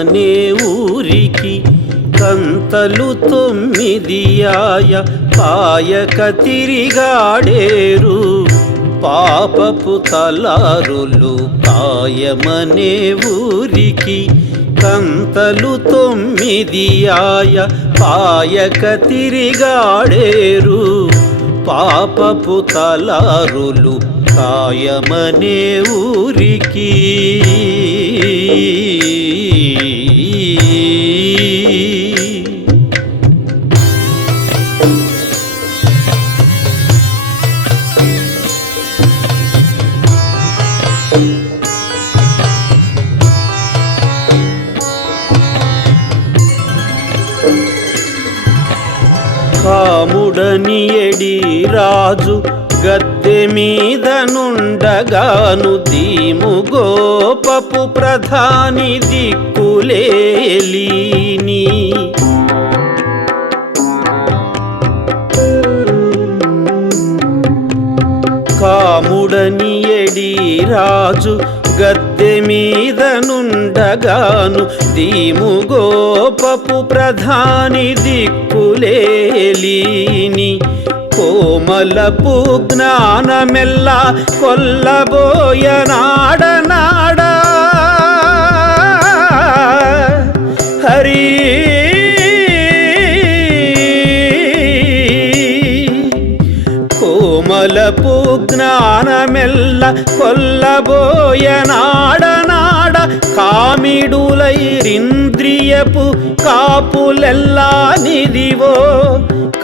అనే ఊరికి కంతలు తొమ్మిదియాయ పాయక తిరిగాడేరు. పాపపు తలారులు కాయమనే ఊరికి కంతలు తొమ్మిదియాయ పాయక తిరిగాడేరు. పాపపు తలారులు ఖాయమనే ఊరికి. కాముడని ఎడి రాజు గద్ద మీద నుండగాను దీము గోపపు ప్రధాని దిక్కులేలీని. కాముడని ఎడి రాజు గద్దె మీద నుండగాను దీము గోపపు ప్రధాని దిక్కులేలీని. కోమలపు జ్ఞానమెల్ల కొల్లబోయనాడనాడా హరి కోమలపు జ్ఞానమెల్ల కొల్లబోయనా కామిడులైరింద్రియపు కాపులెల్లా నిదివో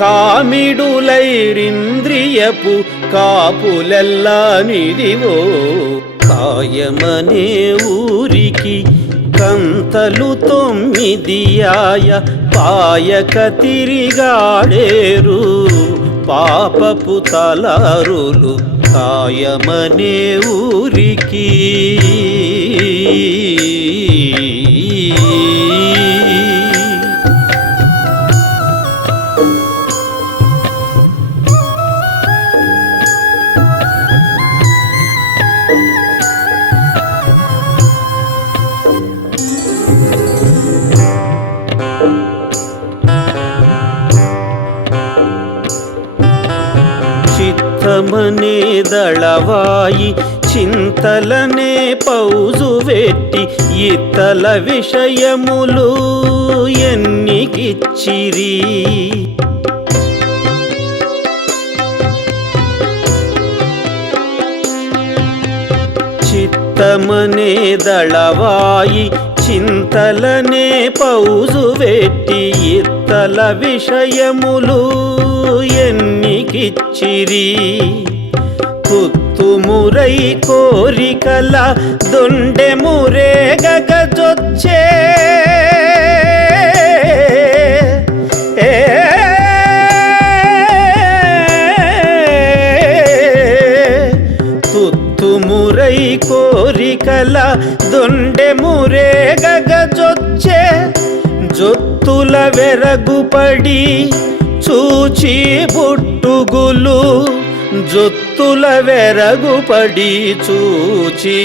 కామిడులైరింద్రియపు కాపులెల్లా నిదివో కాయమనే ఊరికి కంతలు తొమ్మిదియాయ పాయక తిరిగాడేరు. పాపపు తలారులు సాయమనే ఊరికి. చిత్తమనే దళవాయి చింతలనే పౌజు వెట్టి ఇతల విషయములు ఎన్నికిచ్చిరి. చిత్తమనే దళవాయి చింతలనే పౌజు వెట్టి ఇతల విషయములు ఎన్ని ఎన్నికిచ్చిరి కుత్తుమురై కోరికల దొండె మురేగజొచ్చే తుత్తుమురై కోరికల దొండె మురేగజొచ్చే జొత్తుల వెరగుపడి చూచి పుట్టుగులు జొత్తుల వెరగుపడి చూచి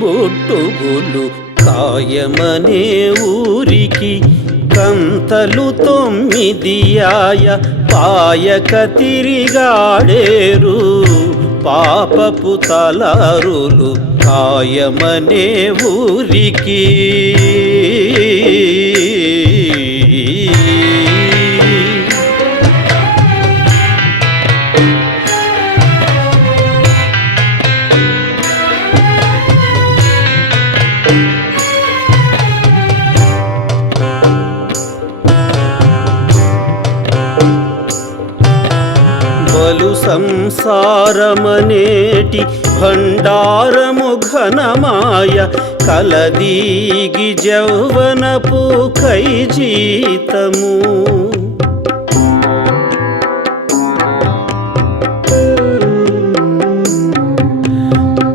బుట్టుగులు కాయమనే ఊరికి కంతలు తొమ్మిదియాయ పాయక తిరిగాడేరు పాపపు తలారులు కాయమనే ఊరికి. సంసారమనేటి భండారము ఘనమాయ కలదీగి జౌవనపు కై జీతము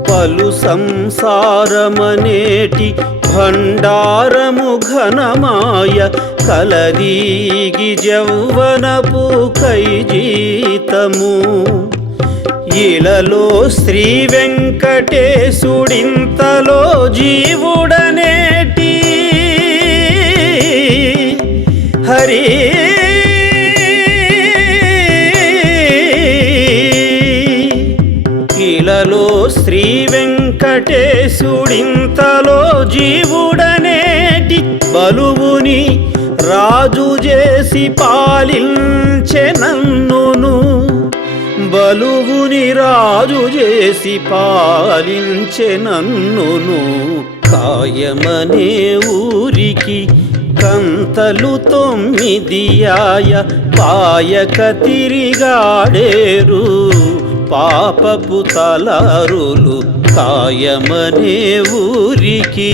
పలు సంసారమనేటి భండారము ఘనమాయ కలదీగి జౌవనపు కై జీతము ఇలలో శ్రీ వెంకటేశుడింతలో జీవుడనేటి. హరి ఇలలో శ్రీ వెంకటేశుడింతలో జీవుడనేటి. బలువుని రాజు చేసి పాలించెనం కలువుని రాజు చేసి పాలించె నన్నును. కాయమనే ఊరికి కంతలు తొమ్మిదియాయ పాయక తిరిగాడేరు. పాపపు తలారులు కాయమనే ఊరికి.